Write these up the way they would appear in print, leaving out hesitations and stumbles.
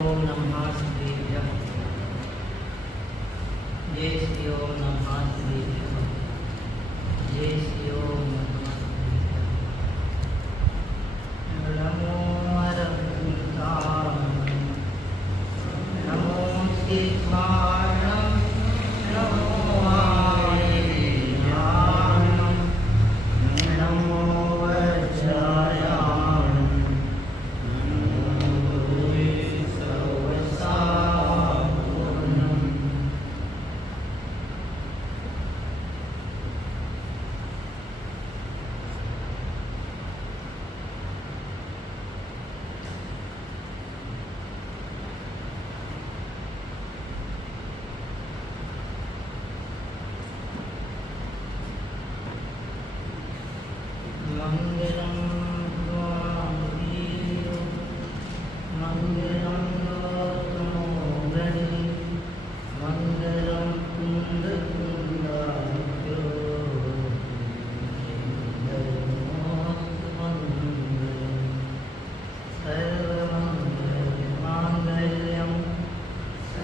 ओम नमः शिवाय। जय श्री ओम नमः शिवाय। जय श्री ओम नमः शिवाय। नमो अरविंदाय, नमो शिवाय, नमो आर्याय, नमो वज्राय, मंगलम स्वामीयो, मंगलम गौतमोदरी, मंगलम कुंदकुंडाख्यो, मंगलम सर्वमंगलमांगल्यं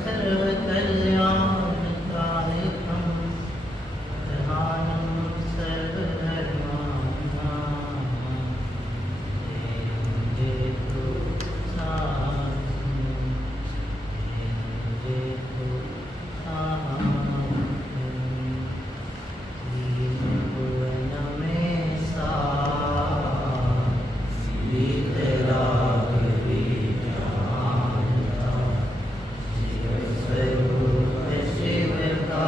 सर्वकल्याणकारिकं प्रधानं सर्वधर्माणां जयतु साक्षी, जयतु साक्षी, त्रिभुवन में साक्षी वितराग विज्ञानता, शिवस्वरूप शिव का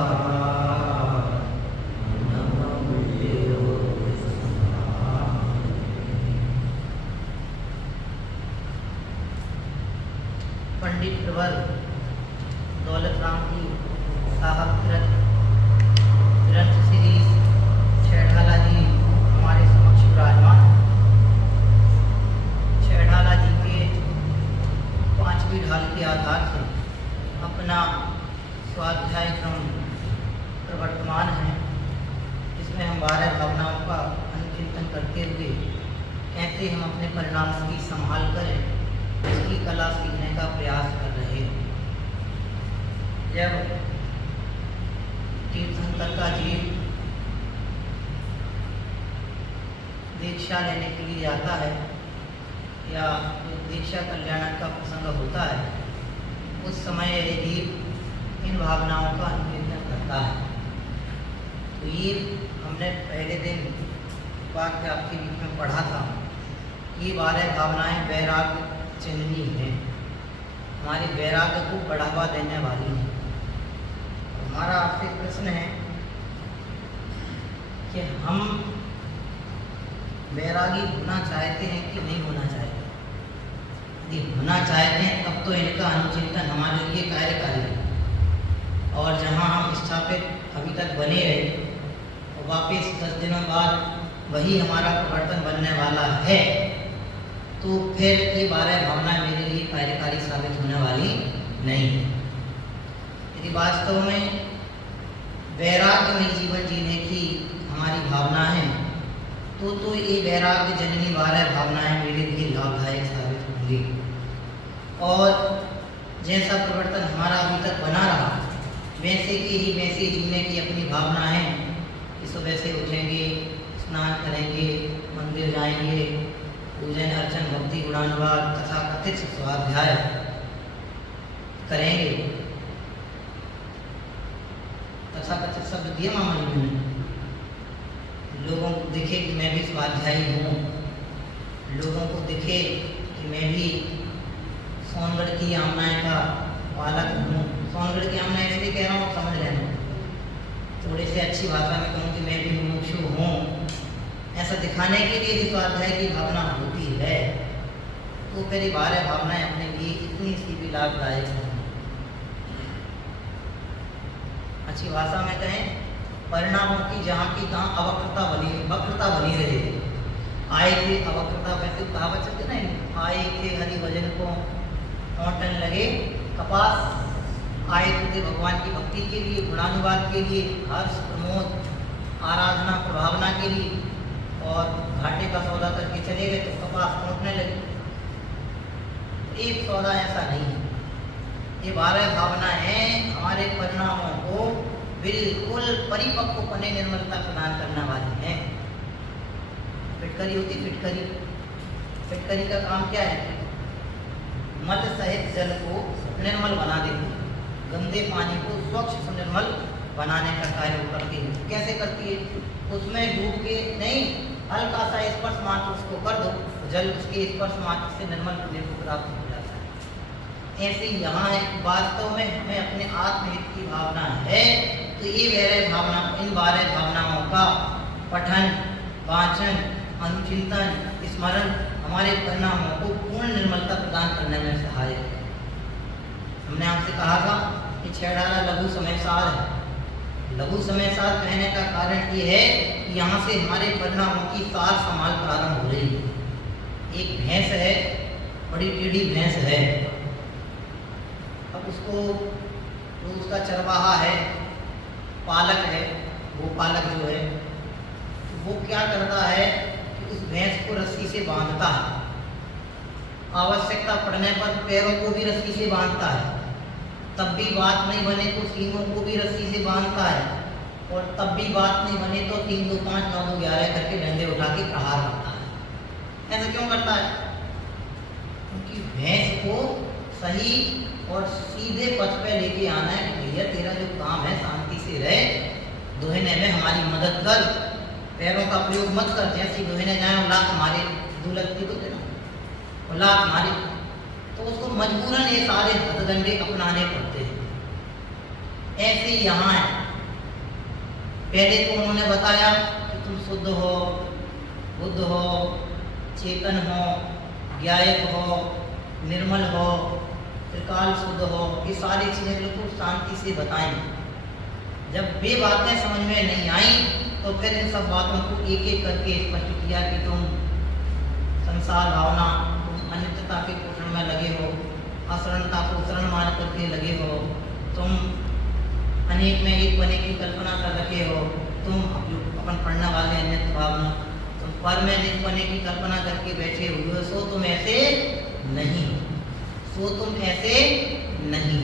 नमः पंडित प्रवर दौलत राम की साहब ग्रंथ सीरीज छेड़ाला जी हमारे समक्ष विराजमान। छेड़ाला जी के 5वीं ढाल के आधार से अपना स्वाध्याय क्रम प्रवर्तमान है, जिसमें हम 12 भावनाओं का अनुचिंतन करते हुए कैसे हम अपने परिणामों की संभाल करें, इसकी कला सीखने का प्रयास कर रहे हैं। जब तीर्थंकर का जीव दीक्षा लेने के लिए जाता है या दीक्षा कल्याण का प्रसंग होता है, उस समय यह जीव इन भावनाओं का अनुचिंतन करता है। तो ये हमने पहले दिन वाक्य आपके बीच में पढ़ा था। ये 12 भावनाएं वैराग्य जननी है, हमारे वैराग्य को बढ़ावा देने वाली है। हमारा आपसे प्रश्न है कि हम वैरागी होना चाहते हैं कि नहीं होना चाहते। यदि होना चाहते हैं तब तो इनका अनुचिंतन हमारे लिए कार्यकारी है, और जहाँ हम स्थापित अभी तक बने रहे और वापस 10 दिनों बाद वही हमारा प्रवर्तन बनने वाला है, तो फिर ये 12 भावनाएं मेरे लिए कार्यकारी साबित होने वाली नहीं है। यदि वास्तव में वैराग्यमय जीवन जीने की हमारी भावना है, तो ये वैराग्य जननी 12 भावनाएं मेरे लिए लाभदायक साबित होंगी, और जैसा प्रवर्तन हमारा अभी तक बना रहा वैसे की ही वैसे जीने की अपनी भावना है कि सुबह से उठेंगे, स्नान करेंगे, मंदिर जाएंगे, पूजन अर्चन भक्ति गुणानुवाद तथा कथित स्वाध्याय करेंगे। तथा कथित शब्द दिए मामले में लोगों को दिखे कि मैं भी स्वाध्यायी हूँ, लोगों को दिखे कि मैं भी सोनगढ़ की आमनाएं का पालक हूँ। सोनगढ़ की आमनाएं इसलिए कह रहा हूँ, समझ लेना, थोड़े से अच्छी भाषा में कहूँ कि मैं भी मुमुक्षु हूँ, ऐसा दिखाने के लिए भी स्वाध्याय की भावना होती है। तो फिर ये 12 भावनाएं अपने लिए इतनी सी भी लाभदायक हैं। अच्छी भाषा में कहें, परिणामों की जहाँ की तहाँ वक्रता बनी रहे। आए थे अवक्रता, वैसे कहावत चलते ना, आए थे हरि भजन को औंटन लगे कपास। आए थे भगवान की भक्ति के लिए, गुणानुवाद के लिए, हर्ष प्रमोद आराधना प्रभावना के लिए, और घाटे का सौदा करके चले गए तो कपास पहुँचने लगे। एक सौदा ऐसा नहीं है। ये 12 भावना है हमारे परिणामों को बिल्कुल परिपक्व पने निर्मलता प्रदान करने वाली है। फिटकरी होती फिटकरी, फिटकरी का काम क्या है? मल सहित जल को निर्मल बना देती है, गंदे पानी को स्वच्छ सुनिर्मल बनाने का कार्य वो करती है। कैसे करती है? उसमें डूब के नहीं, हल्का सा स्पर्श मात्र उसको कर दो, जल उसके स्पर्श मात्र से निर्मल होने को प्राप्त हो जाता है। ऐसे ही यहाँ है, वास्तव में हमें अपने आत्महित की भावना है तो ये 12 भावना, इन 12 भावनाओं का पठन, वाचन, अनुचिंतन, स्मरण हमारे परिणामों को पूर्ण निर्मलता प्रदान करने में सहायक है। हमने आपसे कहा था कि 6-18 लघु समय सार है। लघु समय सार कहने का कारण ये है कि यहाँ से हमारे परिणामों की सार संभाल प्रारंभ हो रही है। एक भैंस है, बड़ी टेढ़ी भैंस है, अब उसको जो उसका चरवाहा है, पालक है, वो पालक जो है वो क्या करता है कि उस भैंस को रस्सी से बांधता है, आवश्यकता पड़ने पर पैरों को भी रस्सी से बांधता है, तब भी बात नहीं बने तो सींगों को भी रस्सी से बांधता है, और तब भी बात नहीं बने तो 3, 2, 5, 9, 2, 11 करके डंडे उठा के प्रहार करता है। ऐसा क्यों करता है? क्योंकि भैंस को सही और सीधे पथ पे लेके आना है कि भैया तेरा जो काम है शांति से रहे, दोहने में हमारी मदद कर, पैरों का प्रयोग मत कर, जैसे दोहने जाए और लात मारे, दुलत्ती को देना और लात मारे, तो उसको मजबूरन ये सारे हथगंडे अपनाने पड़ते हैं। ऐसे ही यहाँ है, पहले तो उन्होंने बताया कि तुम शुद्ध हो, बुद्ध हो, चेतन हो, ज्ञायक हो, निर्मल हो, त्रिकाल शुद्ध हो, ये सारी चीज़ें बिल्कुल शांति से बताएं। जब वे बातें समझ में नहीं आई तो फिर इन सब बातों को एक एक करके स्पष्ट किया कि तुम संसार भावना, अनित्यता के पोषण में लगे हो, अशरणता को शरण मान करके लगे हो, तुम अनेक में एक बने की कल्पना कर रखे हो, तुम अपन पढ़ने वाले अन्य भावना, तुम पर में निज बने की कल्पना करके बैठे हुए हो, सो तुम ऐसे नहीं, सो तुम ऐसे नहीं।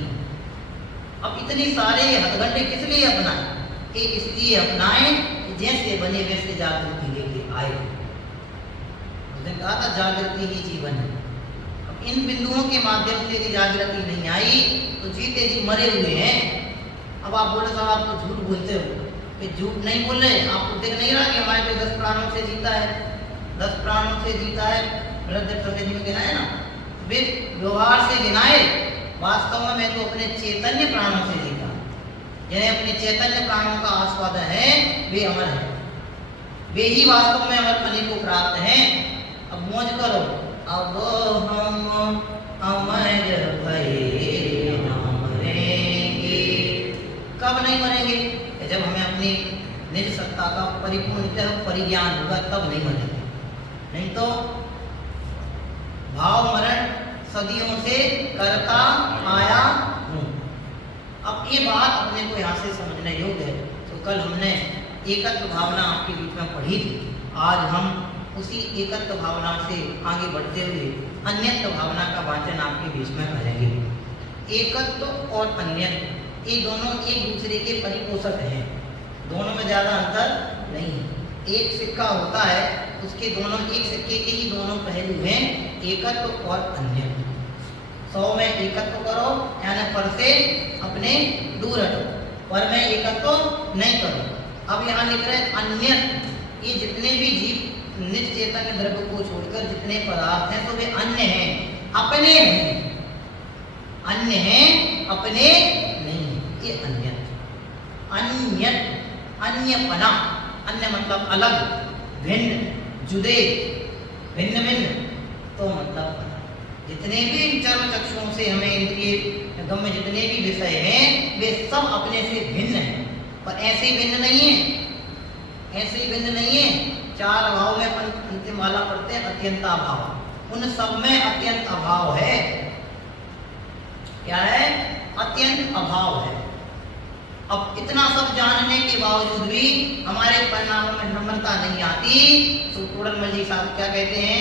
अब इतनी सारे हथगंडे किस लिए अपनाए? ये इसलिए अपनाए कि जैसे बने वैसे जागृति लेके आए। उसने कहा था जागृति ही जीवन है। अब इन बिंदुओं के माध्यम से यदि जागृति नहीं आई तो जीते जी मरे हुए हैं। अब आप बोले साहब आप तो झूठ बोलते हो, कि झूठ नहीं बोल रहे, आपको दिख नहीं रहा कि हमारे पे 10 प्राणों से जीता है, 10 प्राणों से जीता है, वृद्ध प्रकृति में गिनाए ना, वे व्यवहार से गिनाए, वास्तव में मैं तो अपने चैतन्य प्राणों से जीता, जिन्हें अपने चैतन्य प्राणों का आस्वादन है वे अमर है, वे ही वास्तव में अमर पने को प्राप्त हैं। अब मौज करो, अब हम अमर भये न मरेंगे। कब नहीं मरेंगे? जब हमें अपनी निज सत्ता का परिपूर्ण परिज्ञान होगा तब नहीं मरेंगे, नहीं तो भाव मरण सदियों से करता आया हूँ। अब ये बात अपने को यहाँ से समझने योग्य है। तो कल हमने एकत्व भावना आपके बीच में पढ़ी थी, आज हम उसी एकत्व भावना से आगे बढ़ते हुए अन्यत्व भावना का वाचन आपके बीच में करेंगे। एकत्व और अन्यत्व ये दोनों एक दूसरे के परिपोषक हैं, दोनों में ज़्यादा अंतर नहीं है। एक सिक्का होता है, उसके दोनों, एक सिक्के के ही दोनों पहलू हैं, एकत्व और अन्यत्व। 100 में एकत्व करो यानी पर से अपने दूर हटो, पर में एकत्व नहीं करो। अब यहाँ लिख रहे अन्यत्व, ये जितने भी जीव निज चेतन द्रव्य को छोड़कर जितने पदार्थ हैं तो वे अन्य हैं, अपने नहीं, अन्य हैं अपने नहीं, ये अन्यत्व। अन्यत्व अन्यपना, अन्य मतलब अलग, भिन्न, जुदे, भिन्न भिन्न, तो मतलब जितने भी चर्म चक्षुओं से हमें इंद्रिय गम्य जितने भी विषय हैं वे सब अपने से भिन्न हैं, पर ऐसे ही भिन्न नहीं है, ऐसे ही भिन्न नहीं है। 4 अभाव में अपन अंतिम वाला पढ़ते हैं अत्यंत अभाव, उन सब में अत्यंत अभाव है। क्या है? अत्यंत अभाव है। अब इतना सब जानने के बावजूद भी हमारे परिणामों में निर्मलता नहीं आती, तो तोड़नमल जी साहब क्या कहते हैं?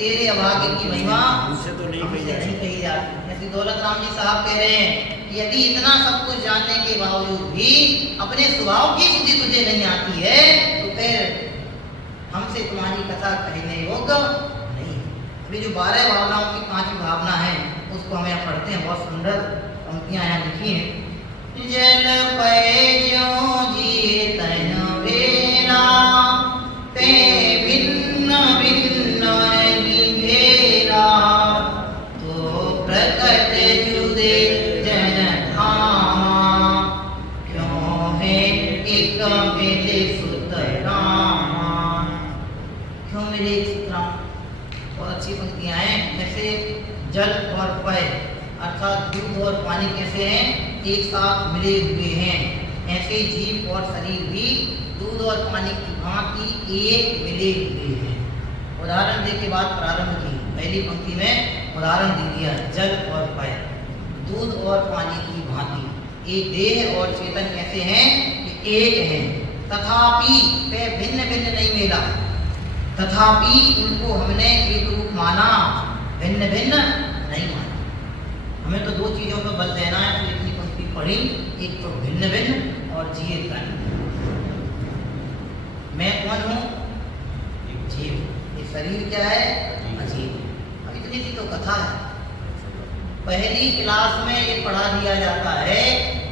तेरे अभागे की महिमा मुझसे तो नहीं कही हमसे नहीं कही जाती। जैसे दौलत राम जी साहब कह रहे हैं कि यदि इतना सब कुछ जानने के बावजूद भी अपने स्वभाव की शुद्धि तुझे नहीं आती है तो फिर हमसे तुम्हारी कथा कहने योग्य नहीं। अभी जो 12 भावनाओं की 5वीं भावना है उसको हम यहाँ पढ़ते हैं। बहुत सुंदर पंक्तियां यहाँ लिखी हैं। जल पय ज्यों जिए तन वेला ते भिन्न भिन्न निभेला तो प्रकट जुदे जन धामा क्यों है एक मिले सुत रामा। क्यों मिले एक सुत राम। बहुत अच्छी पंक्तियां हैं। जैसे जल और पय अर्थात दूध और पानी कैसे हैं एक साथ मिले हुए हैं, ऐसे जीव और शरीर भी दूध और पानी की भांति एक मिले हुए हैं। उदाहरण दे के बाद प्रारंभ की। पहली पंक्ति में उदाहरण दे दिया जल और पय, दूध और पानी की भांति। एक देह और चेतन कैसे हैं कि एक हैं, तथापि वे भिन्न भिन्न नहीं मिला। तथापि इनको हमने एक रूप माना, भिन्न भिन्न नहीं माना। हमें तो 2 चीजों पर बल देना है। तो इतनी पंक्ति पढ़ी, एक तो भिन्न भिन्न और जीव तन। मैं कौन हूँ? जीव। ये शरीर क्या है? अजीव। अब इतनी सी तो कथा है। पहली क्लास में ये पढ़ा दिया जाता है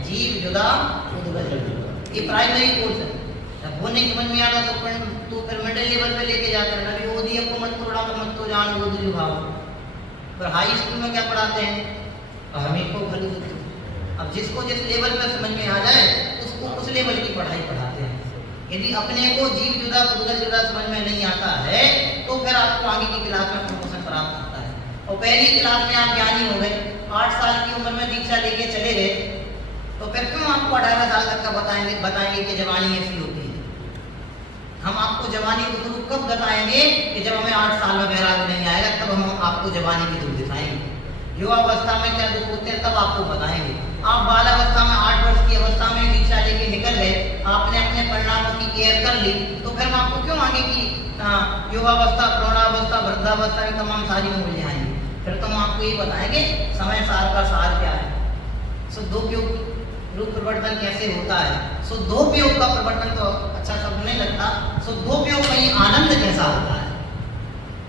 जीव जुदा उद्गत। ये प्राइमरी कोर्स है। जब वो नहीं समझ में आता तो फिर मिडिल लेवल पे लेके जाते हैं। अभी वो दिया को मत तोड़ा तो मत तो जान वो जो भाव। पर हाई स्कूल में क्या पढ़ाते हैं? हमें को भली बुद्धि। अब जिसको जिस लेवल पर समझ में आ जाए उसको उस लेवल की पढ़ाई पढ़ाते हैं। यदि अपने को जीव जुदा पुद्गल जुदा समझ में नहीं आता है तो फिर आपको आगे की क्लास में प्रमोशन प्राप्त होता है। और पहली क्लास में आप ज्ञानी हो गए, 8 साल की उम्र में दीक्षा लेके चले गए, तो फिर क्यों आपको 18 साल तक का बताएंगे कि जवानी ऐसी होती है। हम आपको जवानी को दुख कब बताएंगे कि जब हमें 8 साल में वैराग्य नहीं आएगा, तब हम आपको जवानी की दुख दिखाएंगे। युवावस्था में क्या दुख होते हैं तब आपको बताएंगे। आप बालावस्था में 8 वर्ष की अवस्था में दीक्षा लेके निकल गए, आपने अपने परिणामों की केयर कर ली, तो फिर हम आपको क्यों आगे की युवावस्था, प्रौढ़ावस्था, वृद्धावस्था की तमाम सारी मूल्य आएंगे। फिर तो हम आपको ये बताएंगे समय सार का सार क्या है, शुद्धोपयोग रूप परिवर्तन कैसे होता है। शुद्धोपयोग का परिवर्तन तो अच्छा शब्द नहीं लगता, शुद्धोपयोग में ही आनंद कैसा होता है।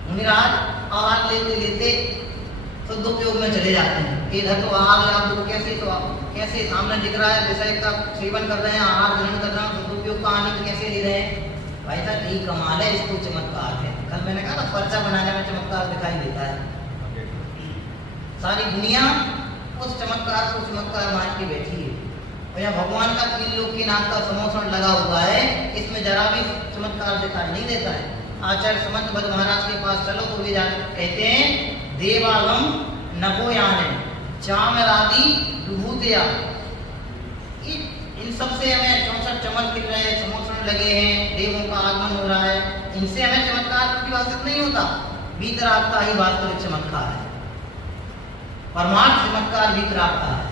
मुनिराज आवाज लेते लेते शुद्धोपयोग में चले जाते हैं। इधर तो आहार आप लोग कैसे सामने दिख रहा है, विषय का सेवन कर रहे हैं, आहार ग्रहण कर रहे हैं, शुद्धोपयोग का आनंद कैसे ले रहे हैं। भाई साहब यही कमाल है, इसको चमत्कार है। कल मैंने कहा ना पर्चा बनाने में चमत्कार दिखाई देता है। सारी दुनिया उस चमत्कार को चमत्कार मान के बैठी है। और यहाँ भगवान का 3 लोक के नाम का समोषण लगा हुआ है, इसमें जरा भी चमत्कार दिखाई नहीं देता है। आचार्य समंत भद्र महाराज के पास चलो तो वे कहते हैं देवागम नभोयान चामरादि विभूतिया। इन सब से हमें 64 चमक दिख रहे हैं, समोषण लगे हैं, देवों का आगमन हो रहा है। इनसे हमें चमत्कार प्रतिभाषित नहीं होता। भीतर आपका ही वास्तविक चमत्कार है, परमार्थ चमत्कार भीतर आपका है।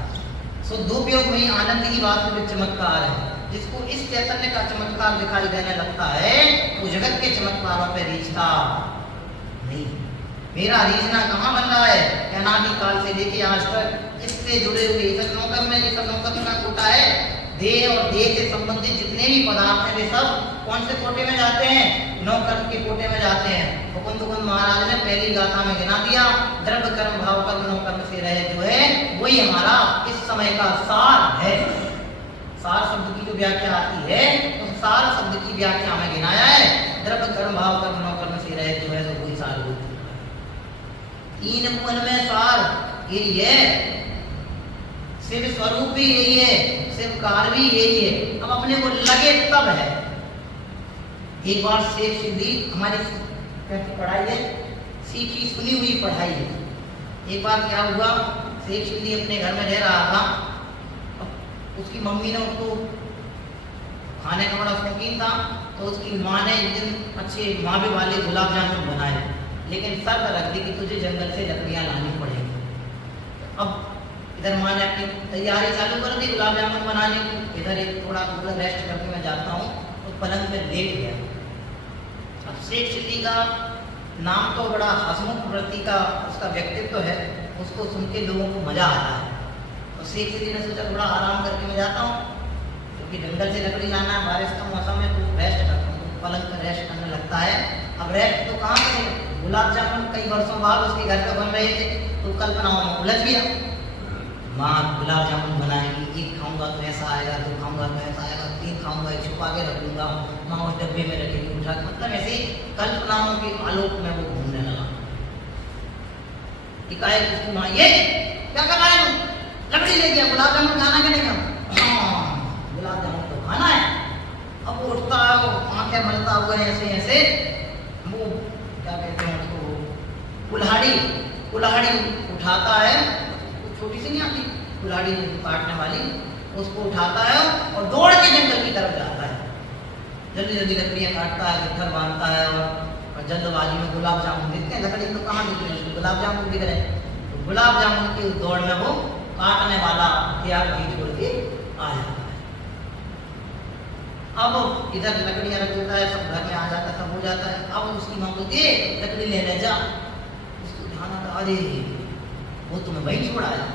शुद्धोपयोग में ही आनंद ही वास्तविक चमत्कार है। जिसको इस चैतन्य का चमत्कार दिखाई देने लगता है वो जगत के चमत्कारों पर रीझता नहीं। मेरा रीझना कहाँ बन रहा है? अनादि काल से लेके आज तक इससे जुड़े हुए सब नौकर में, ये सब नौकर का कोटा है। देह और देह से संबंधित जितने भी पदार्थ हैं वे सब कौन से कोटे में जाते हैं? नौकर के कोटे में जाते हैं। मुकुंद महाराज ने पहली गाथा में गिना दिया, द्रव्य कर्म भाव कर्म नौकर्म से रहे जो है वही हमारा इस समय का सार है। सार शब्द की जो व्याख्या आती है तो सार शब्द की व्याख्या में गिनाया है, द्रव्य कर्म भाव कर्म नौकर्म से रहे जो है तो वही सार होती है। 3 भुवन में सार यही है, शिव स्वरूप भी यही है, शिव कार भी यही है। अब अपने को लगे तब है। एक बार शेख सिद्धि हमारी पढ़ाई है, सीखी सुनी हुई पढ़ाई है। एक बार क्या हुआ, शेख सिद्धि अपने घर में रह रहा था, उसकी मम्मी ने उसको खाने का बड़ा शौकीन था, तो उसकी माँ ने एक दिन अच्छे मावे वाले गुलाब जामुन बनाए, लेकिन शर्त रख दी कि तुझे जंगल से लकड़ियाँ लानी पड़ेगी। अब इधर माँ ने अपनी तैयारी चालू कर दी गुलाब जामुन बनाने की, इधर एक थोड़ा रेस्ट करके मैं जाता हूँ, तो पलंग पे लेट गया। अब शेख सिद्धि का नाम तो बड़ा हंसमुख वृत्ति का उसका व्यक्तित्व है, उसको सुन के लोगों को मजा आता है। और शेख जी ने सोचा थोड़ा आराम करके मैं जाता हूँ, क्योंकि जंगल से लकड़ी लाना है, बारिश का मौसम है, तो रेस्ट करता हूँ। तो पलंग पर रेस्ट करने लगता है। अब रेस्ट तो कहाँ करेगा, गुलाब जामुन कई वर्षों बाद उसके घर पे बन रहे थे, तो कल्पनाओं में उलझ गया। माँ गुलाब जामुन बनाएगी, एक खाऊंगा तो ऐसा आएगा, दो खाऊंगा तो ऐसा आएगा, तीन खाऊंगा, एक छुपा के रखूंगा, माँ उस डब्बे में रखेगी उठा, मतलब ऐसे कल्पनाओं के आलोक में वो घूमने लगा। एकाएक उसकी माँ, ये क्या कर रहा है तू, लकड़ी ले गया, गुलाब जामुन खाना क्या नहीं खाना? हाँ गुलाब जामुन तो खाना है। अब वो उठता है, वो आंखें मलता हुआ ऐसे ऐसे, वो क्या कहते हैं उसको, कुल्हाड़ी उठाता है, छोटी सी नहीं आती कुल्हाड़ी काटने वाली, उसको उठाता है और दौड़ के जंगल की तरफ जाता है। जल्दी जल्दी लकड़ियाँ काटता है, गट्ठर बांधता है, और जल्दबाजी में गुलाब जामुन दिखते हैं, लकड़ी तो कहाँ दिख रही है, गुलाब जामुन दिख रहे हैं, तो गुलाब जामुन की दौड़ में वो काटने वाला हथियार भी छोड़ के आ जाता है। अब इधर लकड़ियाँ रख देता है, सब घर में आ जाता है, सब हो जाता है। अब उसकी माँ बोलती है लकड़ी लेने जा, उसको ध्यान आता, अरे वो तुम्हें वही छोड़ आया,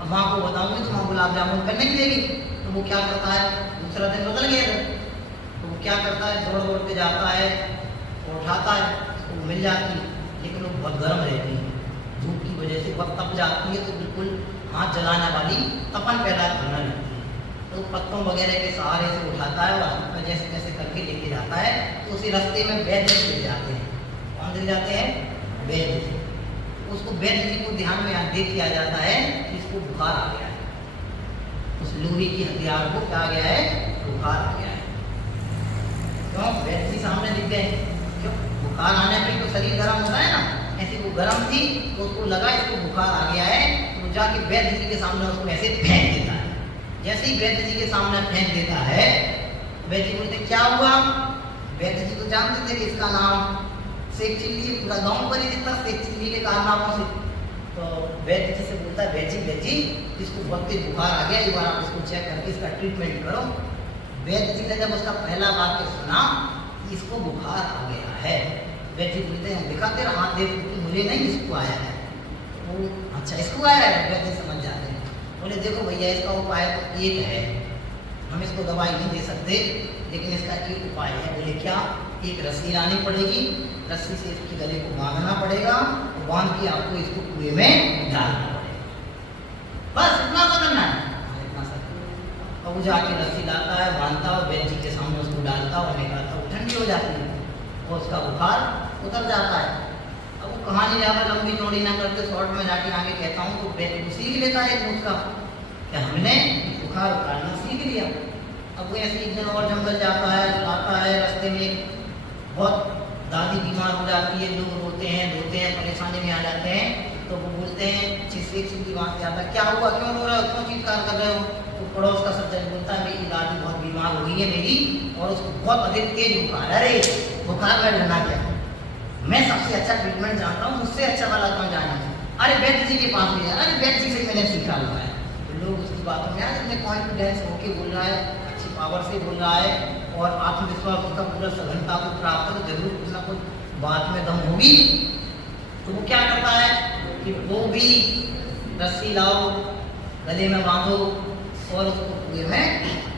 अब माँ को बताऊंगी तो माँ गुलाब जामुन करने की देगी। तो वो क्या करता है, दूसरा दिन बदल गया था, तो वो क्या करता है, दौड़ दौड़ के जाता है और उठाता है, उसको तो मिल जाती है, लेकिन वो बहुत गर्म रहती है, धूप की वजह से बहुत तप जाती है, तो बिल्कुल हाथ जलाने वाली तपन पैदा करने लगती है। तो पत्तों वगैरह के सहारे से उठाता है और हाथ में जैसे जैसे करके लेके जाता है, तो उसी रास्ते में वैद्य जी मिल जाते हैं। कौन मिल जाते हैं, वैद्य जी। उसको वैद्य जी को ध्यान में देख किया जाता है कि इसको बुखार आ गया है, उस लोहे की हथियार को क्या आ गया है, बुखार आ गया है। क्यों, वैद्य जी सामने दिख गए, क्यों, बुखार आने पे तो शरीर गर्म होता है ना, ऐसी वो गर्म थी तो उसको लगा इसको बुखार आ गया है, तो जाके वैद्य जी के सामने उसको ऐसे फेंक देता है। जैसे ही वैद्य जी के सामने फेंक देता है, वैद्य जी बोलते क्या हुआ, वैद्य जी तो जानते थे कि इसका नाम शेख चिल्ली, पूरा गाँव पर ही जितना शेख चिल्ली के कारनामों से। तो वैद्य जी से बोलता है, वैद्य जी इसको बहुत तेज बुखार आ गया, एक बार आप इसको चेक करके इसका ट्रीटमेंट करो। वैद्य जी ने जब उसका पहला वाक्य सुना, इसको बुखार आ गया है, वैद्य जी बोलते हैं दिखाते रहा हाथ देख, मुझे नहीं इसको आया है। वो अच्छा इसको आया है, वैद्य समझ जाते हैं, बोले देखो भैया इसका उपाय तो एक है, हम इसको दवाई नहीं दे सकते, लेकिन इसका एक उपाय है। बोले क्या, एक रस्सी लानी पड़ेगी, रस्सी से इसके गले को बांधना पड़ेगा, और बांध के आपको इसको कुएं में डालना पड़ेगा, बस इतना सा करना है, इतना सा। और वो जाके रस्सी लाता है, बांधता है, वैद्य जी के सामने उसको डालता और निकालता, वो ठंडी हो जाती है और उसका बुखार उतर जाता है। अब वो कहानी ज़्यादा लंबी चौड़ी ना करते, शॉर्ट में जाके आगे कहता हूँ, तो वैद्य को सीख लेता है उसका कि हमने बुखार उतारना सीख लिया। अब वो ऐसे एक दिन और जंगल जाता है, आता है, रास्ते में बहुत दादी बीमार हो जाती है, लोग रोते हैं धोते हैं, परेशानी में आ जाते हैं, तो वो बोलते हैं शेख की बात से आता, क्या हुआ, क्यों रो रहे हो, क्यों चीत्कार कर रहे हो? तो पड़ोस का सज्जन बोलता है मेरी दादी बहुत बीमार हो गई है मेरी, और उसको बहुत अधिक तेज बुखार, अरे बुखार में डरना क्या, मैं सबसे अच्छा ट्रीटमेंट जानता हूँ, मुझसे अच्छा वाला कौन जाना है, अरे वैद्य जी के पास ले जाना, अरे वैद्य जी से मैंने सीखा हुआ है। तो लोग उसकी बातों में आज अपने कॉन्फिडेंस होके बोल रहा है, अच्छी पावर से बोल रहा है, और आत्मविश्वास उसका पूरा सघनता को प्राप्त है, तो जरूर कुछ ना कुछ बात में दम होगी। तो वो क्या करता है कि वो भी रस्सी लाओ, गले में बांधो और उसको कुएं में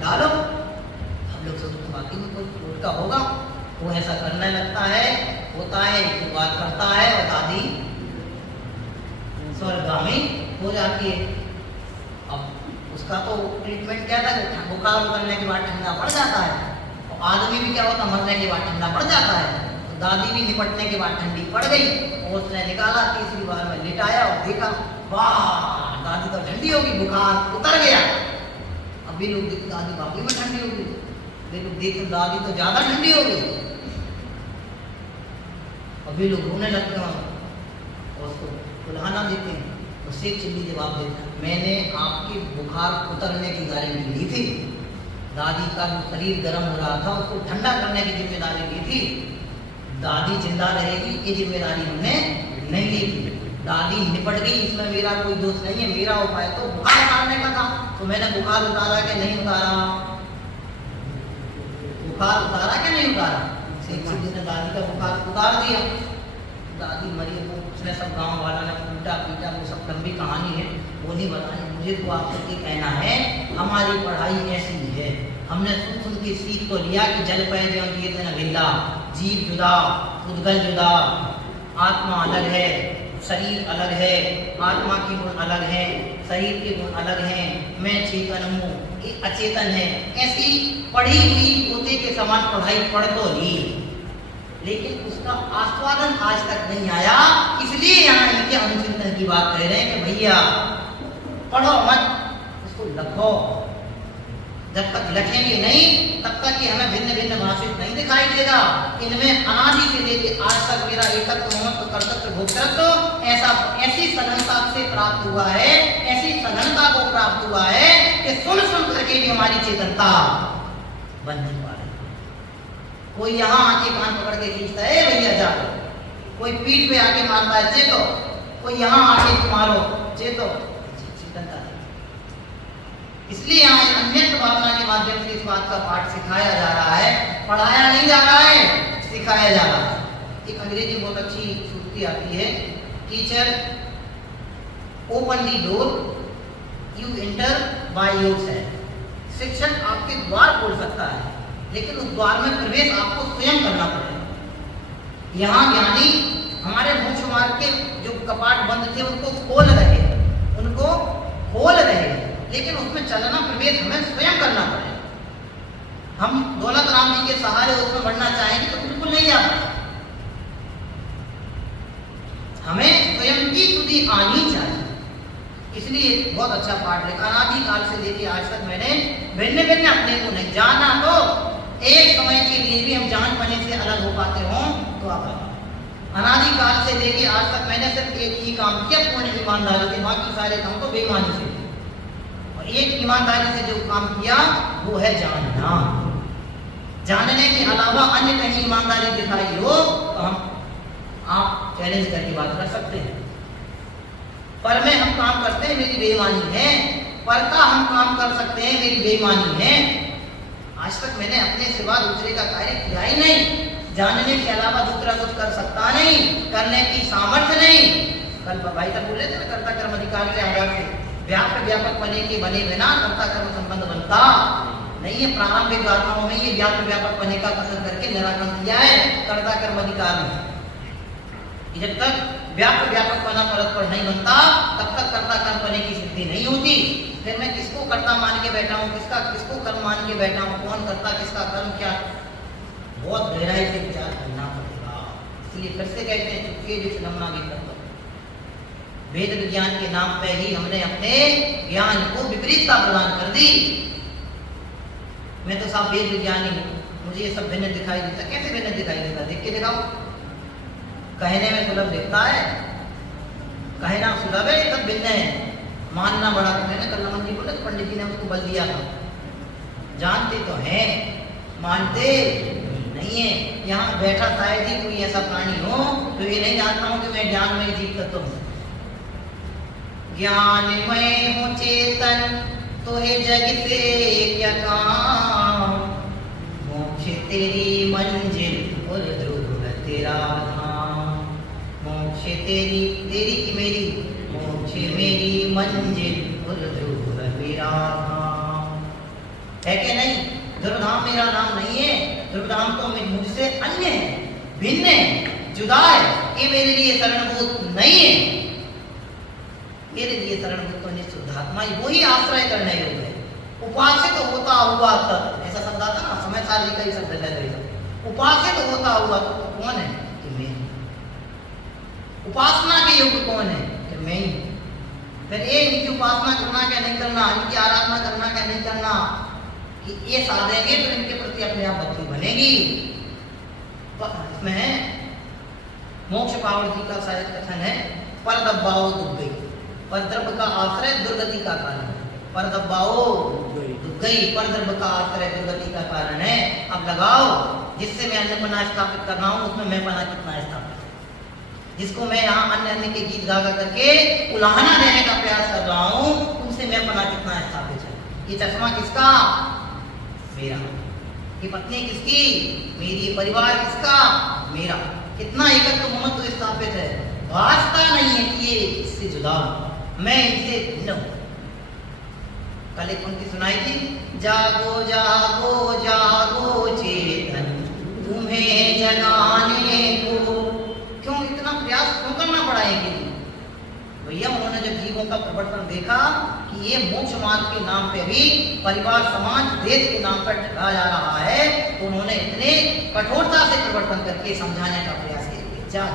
डालो। हम लोग सोचते बाकी में कोई टोटका होगा, वो ऐसा करने लगता है, होता है, एक बात करता है और दादी स्वर्गगामी हो जाती है। अब उसका तो ट्रीटमेंट क्या था, बुखार उतरने के बाद ठंडा पड़ जाता है, और आदमी भी क्या होता, मरने के बाद ठंडा पड़ जाता है। तो दादी भी निपटने के बाद ठंडी पड़ गई, और उसने निकाला, तीसरी बार में लिटाया और देखा, वाह दादी तो ठंडी होगी, बुखार उतर गया। अब भी लोग देखते दादी वाकई में ठंडी हो गई, वे लोग देखते दादी तो ज्यादा ठंडी हो गई, अभी लोग रोने लगते हैं और उसको बुलाना देते हैं। तो शेख चिल्ली जवाब देता है, मैंने आपके बुखार उतरने की गारंटी ली थी, दादी का जो शरीर गर्म हो रहा था उसको ठंडा करने की जिम्मेदारी ली थी, दादी जिंदा रहेगी ये जिम्मेदारी हमने नहीं ली थी, दादी निपट गई, इसमें मेरा कोई दोष नहीं है, मेरा उपाय तो बुखार उतारने का था, तो मैंने बुखार उतारा कि नहीं उतारा, बुखार उतारा कि नहीं उतारा, शेख चिल्ली ने दादी का बुखार उतार दिया। दादी मरी, वो उसने सब गांव वाला ने कूटा पीटा, वो सब लंबी कहानी है, वो नहीं बतानी मुझे। तो आपको ये कहना है हमारी पढ़ाई ऐसी है, हमने सुन सुन के सीख तो लिया कि जल पे भिल्ला, जीव जुदा, उद्गल जुदा, आत्मा अलग है, शरीर अलग है, आत्मा के गुण अलग है, शरीर के गुण अलग हैं, मैं चेतन हूँ, ये अचेतन है। ऐसी पढ़ी हुई पोते के समान पढ़ाई पढ़ तो ली, लेकिन उसका आस्वादन आज तक नहीं आया। इसलिए यहाँ इनके अनुचिंतन की बात कह रहे हैं कि भैया पढ़ो मत, उसको लिखो। जब तक लिखेंगे नहीं तब तक कि हमें भिन्न भिन्न भाषित नहीं दिखाई देगा। इनमें अनादि से लेके आज तक मेरा एकत्व ममत्व कर्तृत्व भोक्तृत्व ऐसी सघनता से प्राप्त हुआ है, ऐसी सघनता को प्राप्त हुआ है कि सुन सुन करके भी हमारी चेतनता बन नहीं पा रही। कोई यहाँ आके कान पकड़ के खींचता है भैया जाओ, कोई पीठ पे आके मारता है चेतो, कोई यहाँ आके मारो चेतो, चेतनता। इसलिए यहाँ अन्यत्र भावना के माध्यम से इस बात का पाठ सिखाया जा रहा है, पढ़ाया नहीं जा रहा है, सिखाया जा रहा है। एक अंग्रेजी बहुत अच्छी सूक्ति आती है, teacher open the door, you enter by yourself. शिक्षक आपके द्वार खोल सकता है, लेकिन उस द्वार में प्रवेश आपको स्वयं करना पड़ेगा। यहाँ ज्ञानी हमारे मोक्ष मार्ग के जो कपाट बंद थे उनको खोल रहे, उनको खोल रहे, लेकिन उसमें चलना प्रवेश हमें स्वयं करना पड़ेगा। हम दौलत राम जी के सहारे उसमें बढ़ना चाहेंगे तो बिल्कुल नहीं जा पाएंगे। हमें स्वयं की स्तुति आनी चाहिए। इसलिए बहुत अच्छा पाठ लिखा, अनादि काल से लेके आज तक मैंने भिन्न भिन्न अपने को नहीं जाना। तो एक समय के लिए भी हम जान पाने से अलग हो पाते हों तो आप अनादि काल से लेके आज तक मैंने सिर्फ एक ही काम किया पूर्ण ईमानदारी से, बाकी सारे काम को बेईमानी से। एक ईमानदारी से जो काम किया वो है जानना। जानने के अलावा अन्य कहीं ईमानदारी दिखाई हो तो हम आप चैलेंज करके बात कर सकते हैं। पर में हम काम करते हैं मेरी बेईमानी है, पर का हम काम कर सकते हैं मेरी बेईमानी है। आज तक मैंने अपने सिवा दूसरे का कार्य किया ही नहीं, जानने के अलावा दूसरा कुछ कर सकता नहीं, करने की सामर्थ्य नहीं। कल भाई तक बोले थे ना, कर्ता कर्म अधिकार के आधार से व्यापक बने के बने बिना कर्ता कर्म संबंध बनता नहीं है। प्रारंभिक गाथाओं में ये व्यापक बने का कथन करके निराकरण किया है कर्ता कर्म अधिकार में। जब तक व्यापक बना परस्पर नहीं बनता तब तक कर्ता कर्म बने की सिद्धि नहीं होती। फिर मैं किसको कर्ता मान के बैठा हूँ, किसको कर्म मान के बैठा हूँ, कौन कर्ता किसका कर्म क्या, बहुत गहराई से विचार करना पड़ेगा। इसलिए फिर से कहते हैं चुपके जिस लम्हा भी कर, वेद विज्ञान के नाम पे ही हमने अपने ज्ञान को विपरीतता प्रदान कर दी। मैं तो साहब वेद विज्ञानी हूँ, मुझे ये सब भिन्न दिखाई देता। कैसे भिन्न दिखाई देता? देख के दिखाओ। कहने में सुलभ दिखता है, कहना सुलभ है, सब भिन्न है, मानना बड़ा कठिन है। कल्लमन जी बोले पंडित जी ने उसको बल दिया था। जानते तो हैं, मानते नहीं है। यहाँ बैठा शायद ही कोई ऐसा प्राणी हो तो ये नहीं जानता हूँ कि मैं ज्ञान में जीव तत्व हूँ। ज्ञानमय हो चेतन तो है जग से क्या काम, मोक्ष तेरी मंजिल और ध्रुव तेरा धाम। मोक्ष तेरी की मेरी, मोक्ष मेरी मंजिल और ध्रुव मेरा धाम। है क्या नहीं? ध्रुव धाम मेरा नाम नहीं है, ध्रुव धाम तो मुझसे अन्य है, भिन्न है, जुदा है। ये मेरे लिए शरणभूत नहीं है, मेरे लिए शरणभूत तो निश्चुद्धात्मा वो ही आश्रय करने योग्य है। उपासित होता हुआ तब, ऐसा शब्द आता ना, समय साल का ही शब्द है। उपासित होता हुआ तो कौन है? कि मैं। उपासना के योग्य कौन है? कि मैं ही। फिर ये इनकी उपासना करना क्या नहीं करना, इनकी आराधना करना क्या नहीं करना, कि ये साधेंगे तो इनके प्रति अपने आप भक्ति बनेगी। तो इसमें मोक्ष पावड़ जी का शायद कथन है, पर दब्बाओ दुख गई, पर द्रव्य का आश्रय दुर्गति का कारण है। पर दब्बाओ दुख गई, पर द्रव्य का आश्रय दुर्गति का कारण है। अब लगाओ, जिससे मैं अन्यपना स्थापित कर रहा हूँ उसमें मैं पना कितना स्थापित है। जिसको मैं यहाँ अन्य के गीत गा करके उलाहना देने का प्रयास कर रहा हूँ, उनसे मैं पना कितना स्थापित है। ये चश्मा किसका? मेरा। ये पत्नी किसकी? मेरी। परिवार किसका? मेरा। कितना एकत्व महत्व स्थापित है, भासता नहीं है कि ये इससे जुदा हूं, मैं इनसे भिन्न हूं। कल एक पंक्ति सुनाई थी, जागो जागो जागो चेतन तुम्हें जगाने को। क्यों इतना प्रयास क्यों करना पड़ा है कि भैया उन्होंने जब जीवों का प्रवर्तन देखा कि ये मोक्ष मार्ग के नाम पे भी परिवार समाज देश के नाम पर ठगा जा रहा है, तो उन्होंने इतने कठोरता से प्रवर्तन करके समझाने का प्रयास किया।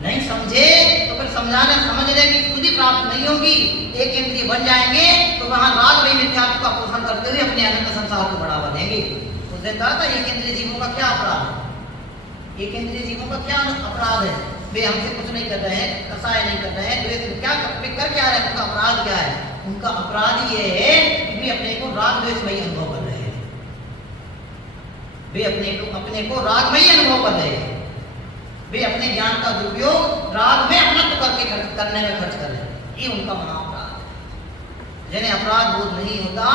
नहीं समझे तो फिर समझाने समझने की खुदी प्राप्त नहीं होगी। एक इंद्रिय बन जाएंगे तो वहां राग में मिथ्यात्व का पोषण करते हुए अपने अनंत संसार को बढ़ावा देंगे। उस दिन कहा था एक इंद्रिय जीवों का क्या अपराध है, एक इंद्रिय जीवों का क्या अपराध है, वे हमसे कुछ नहीं कर रहे हैं, कसाय नहीं कर रहे हैं, द्वेष क्या कर क्या रहे हैं, उनका अपराध क्या है? उनका अपराध ये है कि वे अपने को राग द्वेषमयी अनुभव कर रहे हैं, वे अपने को रागमयी अनुभव कर रहे हैं, वे अपने ज्ञान का दुरुपयोग राग में अपना करके करने में खर्च कर रहे हैं। ये उनका महाअपराध है। जिन्हें अपराध बोध नहीं होता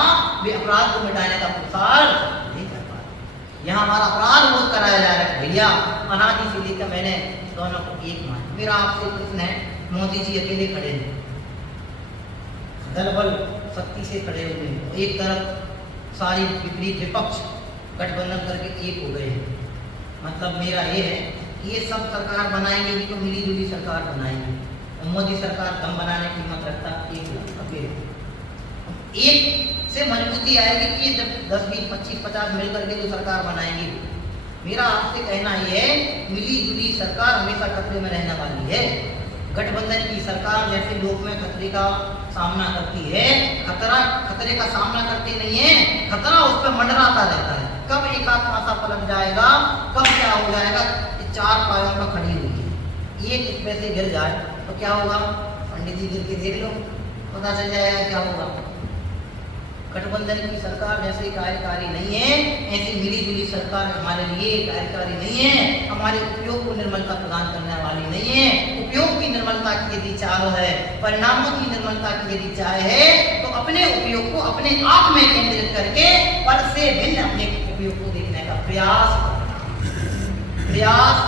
वे अपराध को मिटाने का प्रसार नहीं कर पाते। यहाँ हमारा अपराध बोध कराया जा रहा है। भैया अनादि से लेकर मैंने दोनों को एक मान। मेरा आपसे प्रश्न है, मोदी जी अकेले खड़े हैं, दल बल शक्ति से खड़े हुए हैं, एक तरफ सारी विपरीत विपक्ष गठबंधन करके एक हो गए हैं। मतलब मेरा ये है कि ये सब सरकार बनाएंगे भी तो मिली जुली सरकार बनाएंगे, और मोदी सरकार दम बनाने की हिम्मत रखता एक से मजबूती आएगी कि जब 10, 20, 25, 50 मिलकर के जो सरकार बनाएंगे। मेरा आपसे कहना ये है, मिली जुली सरकार हमेशा खतरे में रहने वाली है। गठबंधन की सरकार जैसे लोक में खतरे का सामना करती है, खतरे का सामना करती नहीं है, खतरा उस पर मंडराता रहता है। कब एक आध पासा पलट जाएगा, कब क्या हो जाएगा। चार पायों पर खड़ी हुई है, एक इस पे से गिर जाए तो क्या होगा? पंडित जी गिर के देख लो, पता चल जाएगा क्या होगा। गठबंधन की सरकार जैसे कार्यकारी नहीं है, ऐसी मिली जुली सरकार हमारे लिए कार्यकारी नहीं है, हमारे उपयोग को निर्मलता प्रदान करने वाली नहीं है। उपयोग की निर्मलता की यदि चाह है, परिणामों की निर्मलता की यदि चाह है, तो अपने उपयोग को अपने आप में केंद्रित करके पर से भिन्न अपने उपयोग को देखने का प्रयास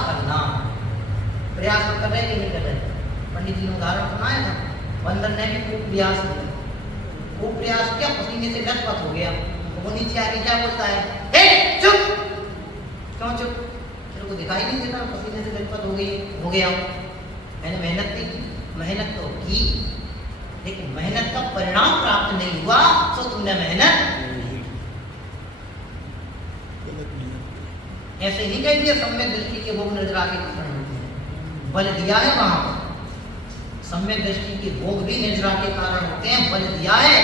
करना। प्रयास तो कर रहे कि नहीं कर रहे? पंडित जी ने उदाहरण सुनाया था, बंदर ने भी खूब प्रयास किया, खूब प्रयास किया, पसीने से लथपथ हो गया। वो नीचे आके क्या बोलता है, हे चुप, क्यों चुप? तेरे को दिखाई नहीं देता पसीने से लथपथ हो गया। मैंने मेहनत तो की, लेकिन मेहनत का परिणाम प्राप्त नहीं हुआ, तो तुमने मेहनत ऐसे नहीं कह दिया। सम्यक दृष्टि के भोग निर्जरा के कारण होते हैं, बल दिया है वहां पर। सम्यक दृष्टि के भोग भी निर्जरा के कारण होते हैं, बल दिया है।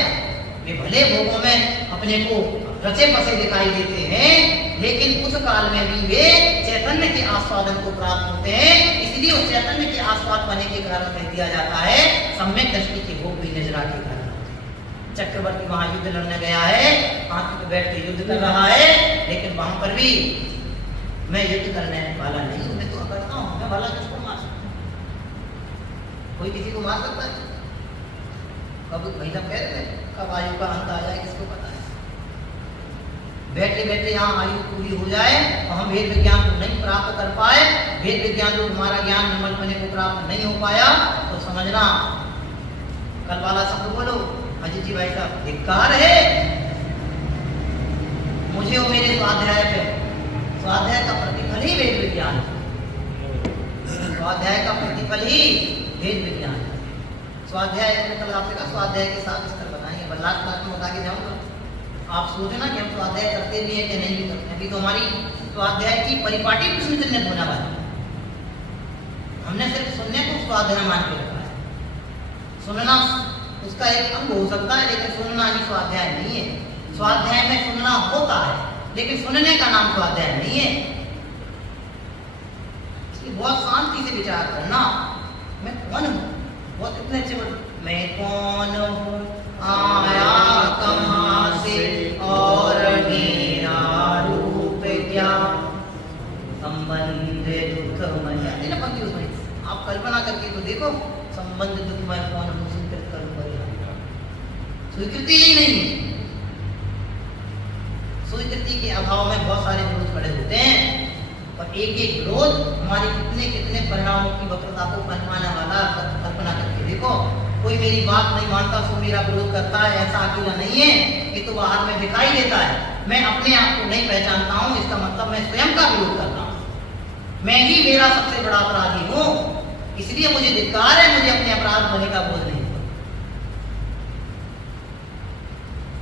वे भले भोगों में अपने को रचे बसे दिखाई देते हैं, लेकिन उस काल में भी वे चैतन्य के आस्वादन को प्राप्त होते हैं। इसलिए उस चैतन्य के आस्वाद पाने के कारण कह दिया जाता है सम्यक दृष्टि के भोग भी निर्जरा के कारण होते हैं। चक्रवर्ती वहां युद्ध लड़ने गया है, हाथी पे बैठ के युद्ध कर रहा है, लेकिन वहां पर भी मैं युद्ध करने वाला नहीं हूं, मैं तो करता हूं, मैं भला किसको मार सकता हूं? कोई किसी को मार सकता है? कब महीना कह रहे कब आयु का अंत आ जाए किसको पता है। बैठे बैठे यहाँ आयु पूरी हो जाए और हम वेद विज्ञान को नहीं प्राप्त कर पाए, वेद विज्ञान को हमारा ज्ञान निर्मल होने को प्राप्त नहीं हो पाया, तो समझना कल वाला शब्द बोलो, अजीत जी भाई साहब धिक्कार है मुझे और मेरे स्वाध्याय पे। स्वाध्याय का प्रतिफल ही वेद विज्ञान, स्वाध्याय का प्रतिफल ही वेद विज्ञान। स्वाध्याय कल आपसे का स्वाध्याय के साथ स्तर बनाएंगे, बल्लाट क्लास में बता के जाऊंगा। आप सोचना कि हम स्वाध्याय करते भी हैं कि नहीं भी करते। अभी तो हमारी स्वाध्याय की परिपाटी प्रश्न चिन्हित होने वाली, हमने सिर्फ सुनने को स्वाध्याय मान के रखा है। सुनना उसका एक अंग हो सकता है, लेकिन सुनना ही स्वाध्याय नहीं है। स्वाध्याय में सुनना होता है, लेकिन सुनने का नाम स्वाध्याय नहीं है। इसलिए बहुत शांति से विचार करना, मैं कौन हूँ? बहुत इतने अच्छे मैं कौन हूँ, आया कहाँ से और मेरा रूप क्या, संबंध दुखमय। आती ना पंक्ति उसमें, आप कल्पना करके तो देखो, संबंध दुखमय कौन हूँ, स्वीकृत करूँ, स्वीकृति ही नहीं है। स्वीकृति के अभाव में बहुत सारे विरोध खड़े होते हैं, और एक एक विरोध हमारे कितने कितने परिणामों की वक्रता को बनवाने वाला। कल्पना करके देखो, कोई मेरी बात नहीं मानता सो मेरा विरोध करता है, ऐसा अकेला नहीं है, ये तो बाहर में दिखाई देता है। मैं अपने आप को नहीं पहचानता हूँ, इसका मतलब मैं स्वयं का विरोध करता हूँ, मैं ही मेरा सबसे बड़ा अपराधी हूँ, इसलिए मुझे धिक्कार है, मुझे अपने अपराध होने का बोध नहीं।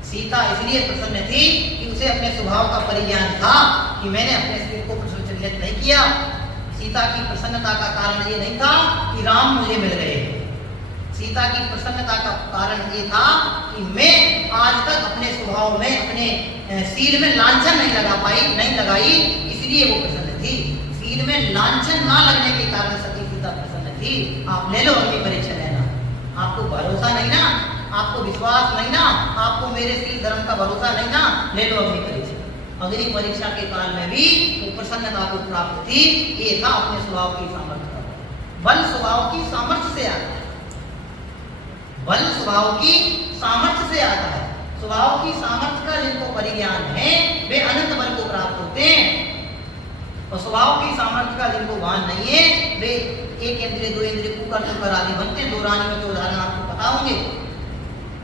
सीता इसलिए प्रसन्न थी कि उसे अपने स्वभाव का परिज्ञान था कि मैंने अपने शरीर को प्रसन्नचित नहीं किया। सीता की प्रसन्नता का कारण ये नहीं था कि राम मुझे मिल गए, सीता की प्रसन्नता का कारण ये था कि मैं आज तक अपने स्वभाव में, अपने सील में लांछन नहीं लगाई, इसलिए वो प्रसन्न थी। सील में लांछन ना लगने के कारण सती सीता प्रसन्न थी। आप ले लो अपनी परीक्षा लेना, आपको भरोसा नहीं ना, आपको विश्वास नहीं ना, आपको मेरे सील धर्म का भरोसा नहीं ना, ले लो अपनी परीक्षा। अग्नि परीक्षा के काल में भी वो प्रसन्नता को प्राप्त थी, ये था अपने स्वभाव की सामर्थ्य का बल। स्वभाव की सामर्थ्य से आता है, बल स्वभाव की सामर्थ्य से आता है। स्वभाव की सामर्थ्य का जिनको परिज्ञान है वे अनंत बल को प्राप्त होते हैं, और स्वभाव की सामर्थ्य का जिनको भान नहीं है वे एक इंद्रिय, दो इंद्रिय, कुकर आदि बनते हैं। दो रानियों के उदाहरण आपको पता होंगे।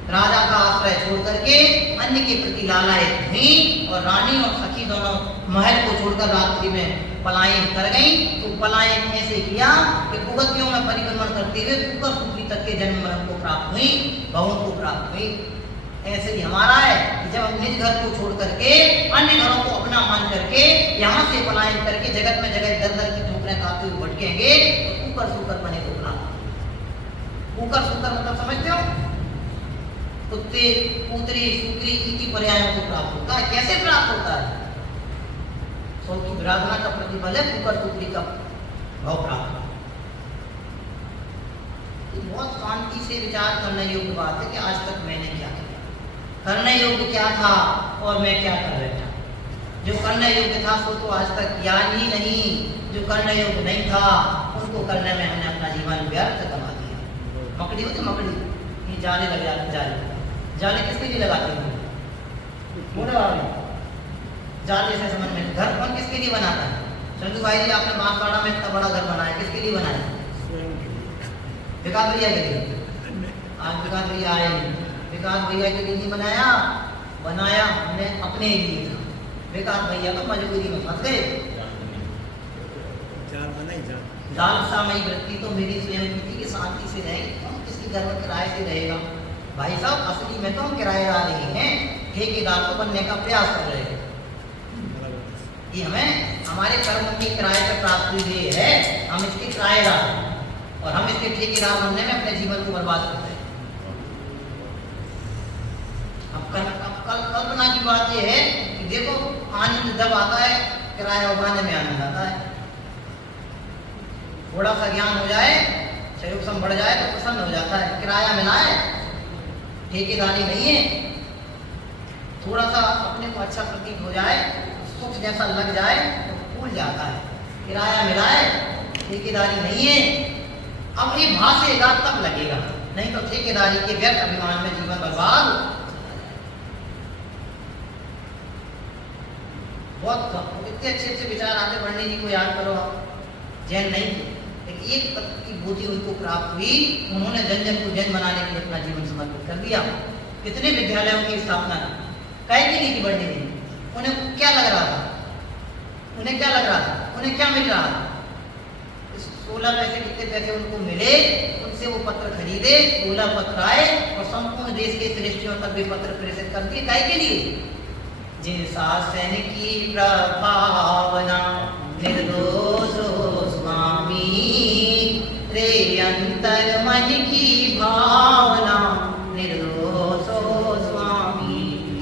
राजा का आश्रय छोड़ करके अन्य के प्रति लालायित हुई, और रानी और सखी दोनों महल को छोड़कर रात्रि में पलायन कर गई। तो पलायन ऐसे किया कि कुगतियों में परिभ्रमण करते हुए कुकर सुपरी तक के जन्म मरण को प्राप्त हुई, भवन को प्राप्त हुई। ऐसे ही हमारा है कि जब हम निज घर को छोड़ करके अन्य घरों को अपना मान करके यहाँ से पलायन करके जगत में जगह दर दर की ठोकरें खाते हुए भटकेंगे तो कुकर सुकर बने को प्राप्त। कुकर सुकर मतलब समझते हो? कुत्ते, कूतरी, सूकरी, इनकी पर्यायों को प्राप्त होता है। कैसे प्राप्त होता है? सौ की विराधना का प्रतिफल है कुकर सूकरी का भाव प्राप्त। तो बहुत शांति से विचार करने योग्य बात है कि आज तक मैंने क्या किया, करने योग्य क्या था और मैं क्या कर रहा था। जो करने योग्य था सो तो आज तक किया ही नहीं, जो करने योग्य नहीं था उनको करने में हमने अपना जीवन व्यर्थ कमा दिया। मकड़ी हो तो मकड़ी, ये जाले लग जाते, जाले किसके लिए लगाते हैं? जाले से समझ में। घर कौन किसके लिए बनाता है? चंदू भाई जी आपने बांसवाड़ा में इतना बड़ा घर बनाया, किसके लिए बनाया? विकास भैया के लिए। आज विकास भैया आए नहीं, विकास भैया के लिए नहीं बनाया, बनाया हमने अपने लिए था। विकास भैया तो मजबूरी में फंस गए। लालसामयी वृत्ति तो मेरी स्वयं की थी कि शांति से रहेगी, कौन किसी घर में किराए से रहेगा? भाई साहब असली में तो हम किराएदार ही हैं, ठेकेदार तो बनने का प्रयास कर रहे हैं। ये हमें हमारे कर्म की किराए पर प्राप्त हुई है, हम इसके किराएदार हैं और हम इसके ठेकेदार बनने में अपने जीवन को बर्बाद कर रहे हैं। अब कल्पना की बात यह है कि देखो आनंद जब आता है किराया उगाने में आनंद आता है। थोड़ा सा ज्ञान हो जाए, शरीर बढ़ जाए तो प्रसन्न हो जाता है। किराया मिला है, ठेकेदारी नहीं है, थोड़ा सा अपने को अच्छा प्रतीत हो जाए, सुख जैसा लग जाए तो फूल जाता है। किराया मिला है, ठेकेदारी नहीं है, अब ये भासेगा तब लगेगा, नहीं तो ठेकेदारी के व्यर्थ अभिमान में जीवन बर्बाद। बहुत इतने अच्छे अच्छे विचार आते, पढ़ने जी को याद करो, जैन नहीं थे लेकिन एक तत्व की बुद्धि उनको प्राप्त हुई, उन्होंने जन जन को जैन बनाने के लिए अपना जीवन समर्पित कर दिया। कितने विद्यालयों की स्थापना की, कहे की नहीं की बढ़ने दी। उन्हें क्या लग रहा था, उन्हें क्या लग रहा था, उन्हें क्या मिल रहा था? 16 पैसे कितने पैसे उनको मिले, उनसे वो पत्र खरीदे, 16 पत्र आए और संपूर्ण देश के श्रेष्ठियों तक वे पत्र प्रेषित कर दिए। कहे के लिए? जिन शासन की प्रभावना निर्दोष हो स्वामी, रे अंतर मन की भावना निर्दोष हो स्वामी।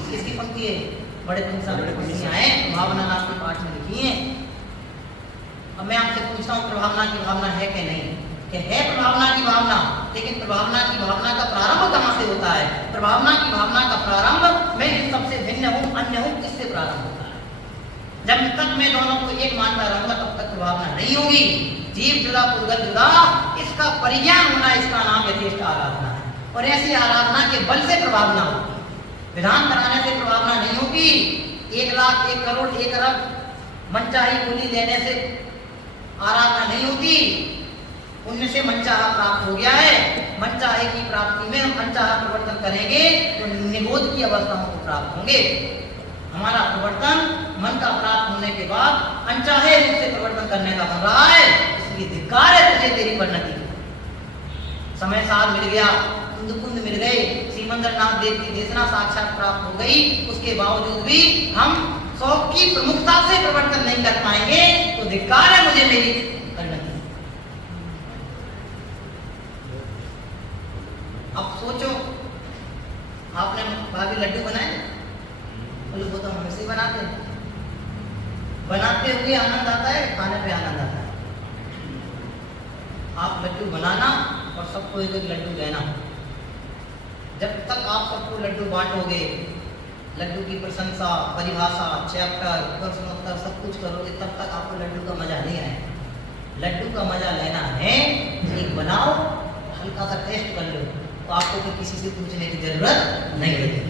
किसकी पंक्ति है? बड़े पंक्तियां हैं, भावना नाम के पाठ में लिखी है। अब मैं आपसे पूछता हूँ, प्रभावना की भावना है कि नहीं? कि है प्रभावना की भावना, लेकिन प्रभावना की भावना का प्रारंभ कहाँ से होता है? प्रभावना की भावना का प्रारंभ मैं सबसे भिन्न हूँ, अन्य हूँ, इससे प्रारंभ होता है। जब तक मैं दोनों को एक मानता रहूंगा तब तक प्रभावना नहीं होगी। जीव जुदा पुद्गल जुदा, इसका परिज्ञान होना, इसका नाम यथेष्ट आराधना है। और ऐसी आराधना के बल से प्रभावना होगी, विधान कराने से प्रभावना नहीं होगी। 1 लाख 1 करोड़ 1 अरब मनचाही बोली लेने से आराधना नहीं होती, पुण्य से मनचाहा प्राप्त हो गया है। मनचाहे की प्राप्ति में हम अनचाहा प्रवर्तन करेंगे तो निबोध की अवस्थाओं को प्राप्त होंगे। हमारा प्रवर्तन मन का प्राप्त होने के बाद अनचाहे रूप से प्रवर्तन करने का बन रहा है, इसलिए धिक्कार है तुझे तेरी परिणति। समय साथ मिल गया, कुंद मिल गए, श्रीमंद्रनाथ देव की देशना साक्षात प्राप्त हो गई, उसके बावजूद भी हम शौक की प्रमुखता से प्रवर्तन नहीं कर पाएंगे तो धिक्कार है मुझे मेरी परिणति। अब सोचो, आपने भाभी लड्डू बनाए, बोले वो तो हम ऐसे ही बनाते हैं, बनाते हुए आनंद आता है, खाने पे आनंद आता है। आप लड्डू बनाना और सबको एक एक लड्डू देना, जब तक आप सबको लड्डू बांटोगे, लड्डू की प्रशंसा, परिभाषा, चैप्टर, प्रश्नोत्तर सब कुछ करोगे, तब तक आपको लड्डू का मजा नहीं आएगा। लड्डू का मजा लेना है, एक बनाओ, हल्का सा टेस्ट कर लो, तो आपको तो किसी से पूछने की जरूरत नहीं रहेगी।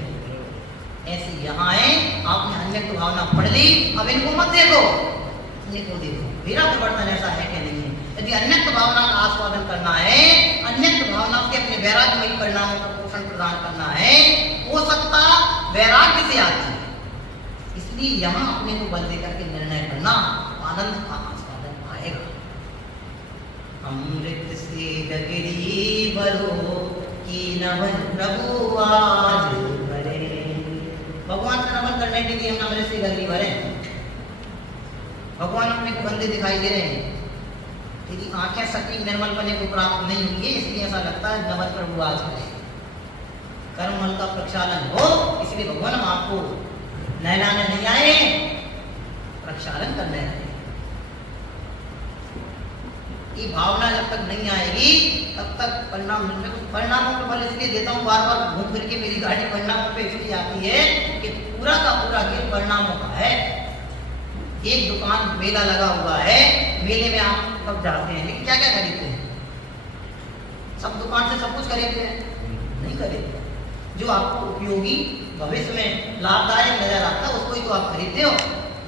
ऐसे यहाँ है, आपने अन्य भावना पढ़ ली, अब इनको मत देखो, इनको देखो मेरा प्रवर्तन ऐसा है कि नहीं है। यदि अन्य भावना का आस्वादन करना है, अन्य भावना के अपने वैराग्यमयी परिणामों का पोषण प्रदान करना है, हो सकता वैराग्य से आती है। इसलिए यहाँ अपने को बल देकर के निर्णय करना, आनंद का आस्वादन आएगा। अमृत से गगरी भरो कि नमन प्रभु आज भरे। भगवान का नमन करने के लिए हम अमृत से गगरी भरे। भगवान अपने को बंदे दिखाई दे रहे हैं, तेरी आंखें सटीक निर्मल बने को प्राप्त नहीं हुई है, इसलिए ऐसा लगता है नमन प्रभु आज भरे। कर्मल का प्रक्षालन हो, इसलिए भगवान हम आपको नहलाने नहीं आए, प्रक्षालन करने आए। ये भावना जब तक नहीं आएगी तब तक परिणाम मिलने को, परिणामों का बल इसलिए देता हूँ, बार बार घूम फिर के मेरी गाड़ी परिणामों पे इसलिए आती है कि पूरा का पूरा खेल परिणामों का है। एक दुकान मेला लगा हुआ है, मेले में आप कब जाते हैं, लेकिन क्या क्या खरीदते हैं? सब दुकान से सब कुछ खरीदते हैं? नहीं खरीदते। जो आपको उपयोगी भविष्य में लाभदायक नजर आता है उसको ही तो आप खरीदते हो।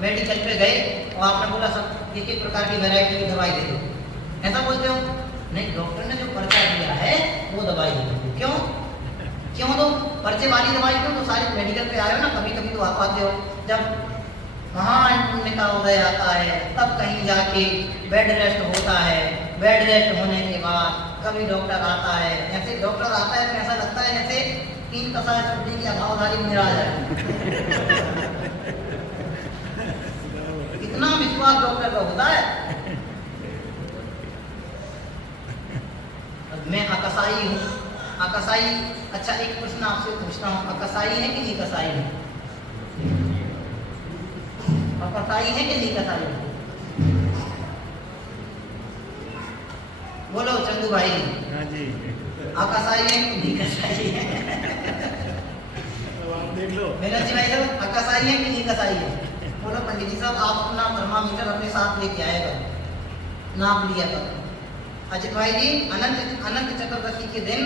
मेडिकल पे गए और आपने बोला सब एक एक प्रकार की वैरायटी की दवाई दे दो, ऐसा बोलते हो? नहीं, डॉक्टर ने जो पर्चा दिया है वो दवाई दे दो। क्यों क्यों दो? पर्चे वाली दवाई क्यों? तो सारे मेडिकल पे आए हो ना, कभी कभी तो आप आते हो, जब महान पुण्य का उदय आता है तब कहीं जाके बेड रेस्ट होता है, बेड रेस्ट होने के बाद कभी डॉक्टर आता है। ऐसे डॉक्टर आता है तो ऐसा लगता है जैसे 3 कसाय छुट्टी की अभावधारी मेरा आ जाए। इतना विश्वास डॉक्टर का होता है। मैं अकसाई हूँ, अकसाई, अच्छा एक प्रश्न आपसे पूछता हूँ, अकसाई है कि नहीं कसाई है? अकसाई है कि नहीं कसाई है? बोलो चंदू भाई। हाँ जी। अकसाई है कि नहीं कसाई है? देख लो मेरा जी भाई साहब, अकसाई है कि नहीं कसाई है? बोलो पंडित जी साहब, आप अपना थर्मामीटर अपने साथ लेके आएगा, नाप लिया कर। अजित भाई जी, अनंत चतुर्दशी के दिन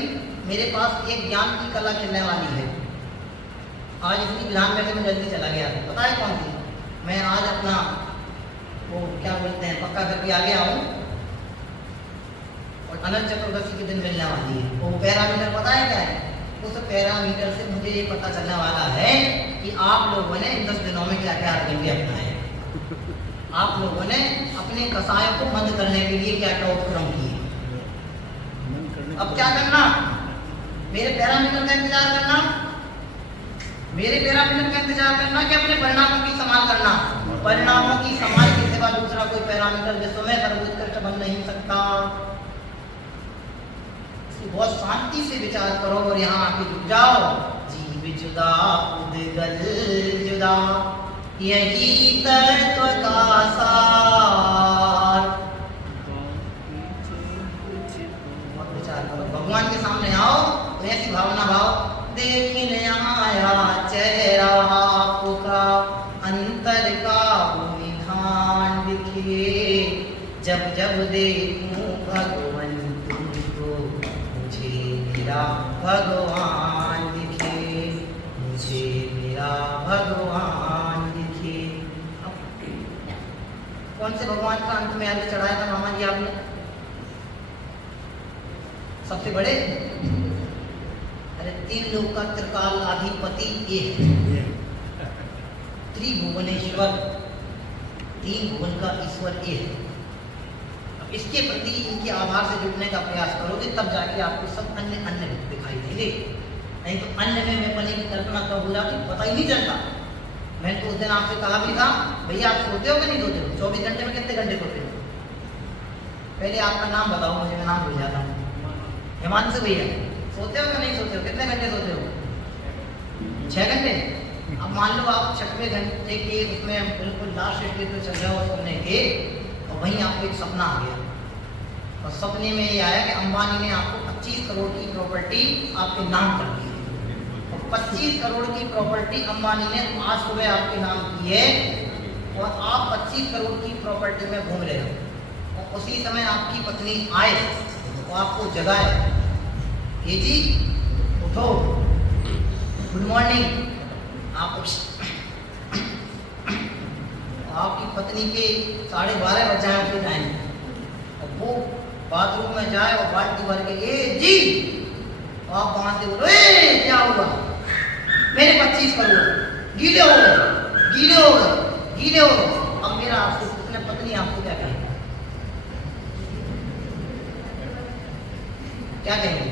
मेरे पास एक ज्ञान की कला चलने वाली है। आज इतनी विधान बैठे में जल्दी चला गया, पता है कौन सी? मैं आज अपना वो क्या बोलते हैं पक्का करके आ गया हूँ, और अनंत चतुर्दशी के दिन मिलने वाली है। वो पैरामीटर पता है क्या है? उस पैरामीटर से मुझे ये पता चलने वाला है कि आप लोगों ने इन 10 दिनों में क्या क्या आतंकी अपनाए, आप लोगों ने अपने कसायों को बंद करने के लिए क्या क्या उपक्रम किए। अब क्या करना? मेरे पैरामीटर का इंतजार करना, मेरे पैरामीटर का इंतजार करना कि अपने परिणामों की संभाल करना। परिणामों की संभाल के सिवा दूसरा कोई पैरामीटर विश्व में सर्वोत्कृष्ट बन नहीं सकता। बहुत शांति से विचार करो और यहाँ आके जुट जाओ। जीव जुदा उदगल जुदा, यही तत्व का सार। बहुत विचार करो, भगवान के सामने आओ तो ऐसी भावना भाव, देखिन आया चेहरा आपका, अंतर का निधान दिखे, जब जब देखूं भगवान तुमको, मुझे मेरा भगवान दिखे, मुझे मेरा भगवान दिखे। भगवान का अंत में आगे चढ़ाया था मामा जी आपने? सबसे बड़े, अरे 3 लोक का त्रिकालाधिपति ये है, त्रिभुवनेश्वर, 3 भुवन का ईश्वर ये है। अब इसके प्रति इनके आधार से जुड़ने का प्रयास करोगे तब जाके आपको सब अन्य अन्य दिखाई देंगे, नहीं तो अन्य में मैं पने की कल्पना कब हो जाती पता ही नहीं चलता। मैंने तो उस दिन आपसे कहा भी था, भैया आप सोते हो कि नहीं सोते हो? 24 घंटे में कितने घंटे सोते हो? पहले आपका नाम बताओ मुझे, मैं नाम भूल जाता हूँ। हिमांशु भैया, सोते हो कि नहीं सोते हो? कितने घंटे सोते हो? 6 घंटे। अब मान लो आप 6वें घंटे के उसमें बिल्कुल लास्ट स्टेज पे चल जाओ सोने के, और वहीं आपको एक सपना आ गया, और सपने में ये आया कि अंबानी ने आपको 25 करोड़ की प्रॉपर्टी आपके नाम कर दी है, और 25 करोड़ की प्रॉपर्टी अंबानी ने आज सुबह आपके नाम की है, और आप 25 करोड़ की प्रॉपर्टी में घूम रहे हो, और उसी समय आपकी पत्नी आए और आपको जगाए, ये जी उठो, गुड मॉर्निंग। आप आपकी पत्नी के 12:30 बज जाए उसके टाइम, और वो बाथरूम में जाए और बाल्टी भर के ए जी, और आप वहां से बोलो ए क्या हुआ? मेरे 25 करोड़ गीले हो गए, गीले हो गए, गीले हो गए। अब मेरा आपसे अपने पत्नी आपको क्या कहेगी? क्या कहेंगे?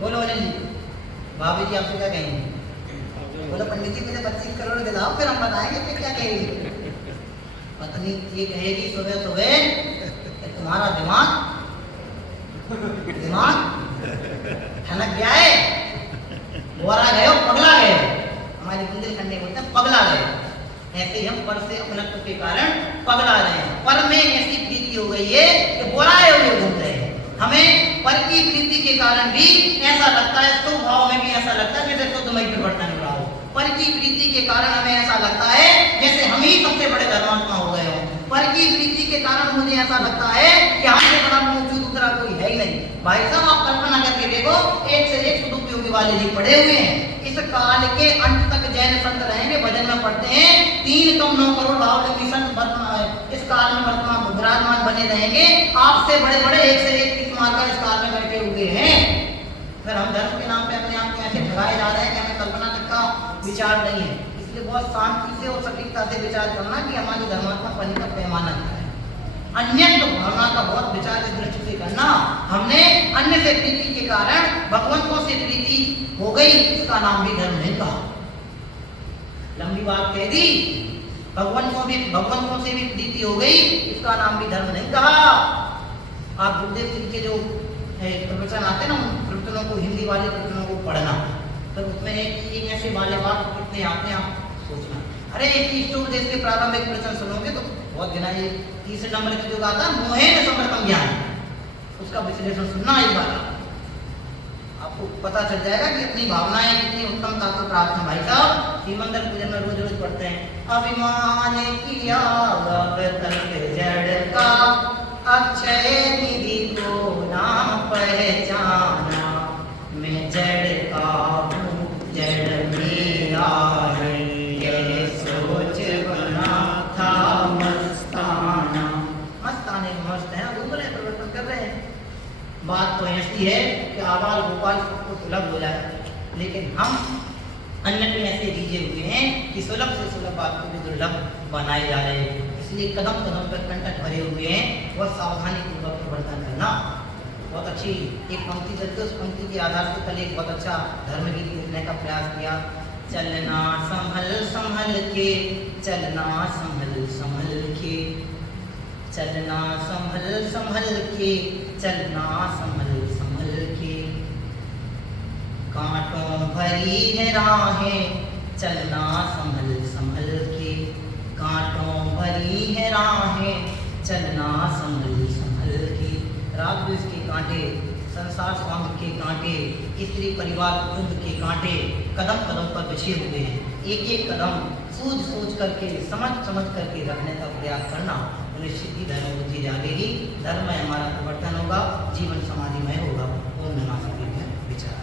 बोलो अनिल जी, भाभी जी आपसे क्या कहेंगे? बोलो पंडित जी मुझे 25 करोड़ दिलाओ फिर हम बताएंगे फिर क्या कहेंगे। पत्नी ये कहेगी सुबह सुबह तुम्हारा दिमाग ठनक गया है, बोरा गए हो, पगला गए हो। हमारे बुंदेलखंडी बोलते हैं पगला गए, ऐसे ही हम पर से अपनत्व के कारण पगला रहे हैं। पर में ऐसी प्रीति हो गई है कि बोराए हुए घूम रहे हैं। हमें पर की प्रीति के कारण भी ऐसा लगता है, तो भाव में भी ऐसा लगता है जैसे तो तुम्हें परिवर्तन हो रहा हो। पर की प्रीति के कारण हमें ऐसा लगता है जैसे हम ही सबसे बड़े धर्मात्मा हो गए हो। पर की प्रीति के कारण मुझे ऐसा लगता है कि हमसे बड़ा मौजूद दूसरा कोई है ही नहीं। भाई साहब आप कल्पना करके देखो, एक से एक सदुपयोगी वाले जी पढ़े हुए हैं। इस काल के अंत तक जैन संत रहेंगे, भजन में पढ़ते हैं 3 कम 9 करोड़ भावलिंगी संत इस काल में वर्तमान विराजमान बने रहेंगे। आपसे बड़े बड़े एक से एक किस मारकर इस काल में बैठे हुए हैं। फिर हम धर्म के नाम पे अपने आप को ऐसे ठगाए जा रहे हैं कि हमें कल्पना तक का विचार नहीं है। इसलिए बहुत शांति से और सटीकता से विचार करना कि हमारी धर्मात्मक पनी का पैमाना क्या है। अन्य भावना का बहुत विचार इस दृष्टि से करना, हमने अन्य से प्रीति के कारण भगवंतों से प्रीति हो गई, इसका नाम भी धर्म नहीं कहा। लंबी बात कह दी, भगवंतों से भी प्रीति हो गई, इसका नाम भी धर्म नहीं कहा। आप गुरुदेव सिंह के जो प्रवचन आते हैं ना, उन प्रवचनों को, हिंदी वाले प्रवचनों को पढ़ना, तो उसमें एक ऐसे वाले बात कितने आते हैं आप सोचना। अरे एक इष्टोप देश के प्रारंभिक प्रवचन सुनोगे तो बहुत गिना, ये 3 नंबर की जो आता है मोहेन समर्थन ज्ञान, उसका विश्लेषण सुनना एक बार, आपको पता चल जाएगा कि अपनी भावनाएं कितनी उत्तमता को प्राप्त है। भाई साहब श्रीमंदिर पूजन में रोज रोज पढ़ते हैं, अभिमान किया जड़ का अक्षय निधि को नाम पहचाना, मैं जड़ का हूँ जड़ में आहे, यह सोच बना था मस्ताना। मस्ताने मस्त है, दूसरे परिवर्तन कर रहे हैं। बात तो ऐसी है कि आवाज गोपाल सबको सुलभ हो जाए, लेकिन हम अन्य में ऐसे दीजे हुए हैं कि सुलभ से सुलभ बात को भी दुर्लभ बनाए जा रहे हैं। इसलिए कदम कदम पर कंटक भरे हुए हैं, बहुत सावधानी पूर्वक प्रवर्तन करना। बहुत अच्छी एक पंक्ति चलती है, उस पंक्ति के आधार से कल एक बहुत अच्छा धर्म गीत लिखने का प्रयास किया। चलना संभल संभल के, चलना संभल संभल के, चलना संभल संभल के, चलना संभल संभल के, कांटों भरी है राहें, चलना संभल संभल के, कांटों भरी है राहें, चलना संभल संभल के। राग द्वेष के कांटे, संसार स्वांग के कांटे, स्त्री परिवार कुटुंब के कांटे कदम कदम पर बिछे हुए हैं। एक एक कदम सोच करके, समझ करके रखने का प्रयास करना, निश्चित ही धर्म बुद्धि जागेगी, धर्म में हमारा परिवर्तन होगा, जीवन समाधिमय होगा। ओम नमः शिवाय। विचार।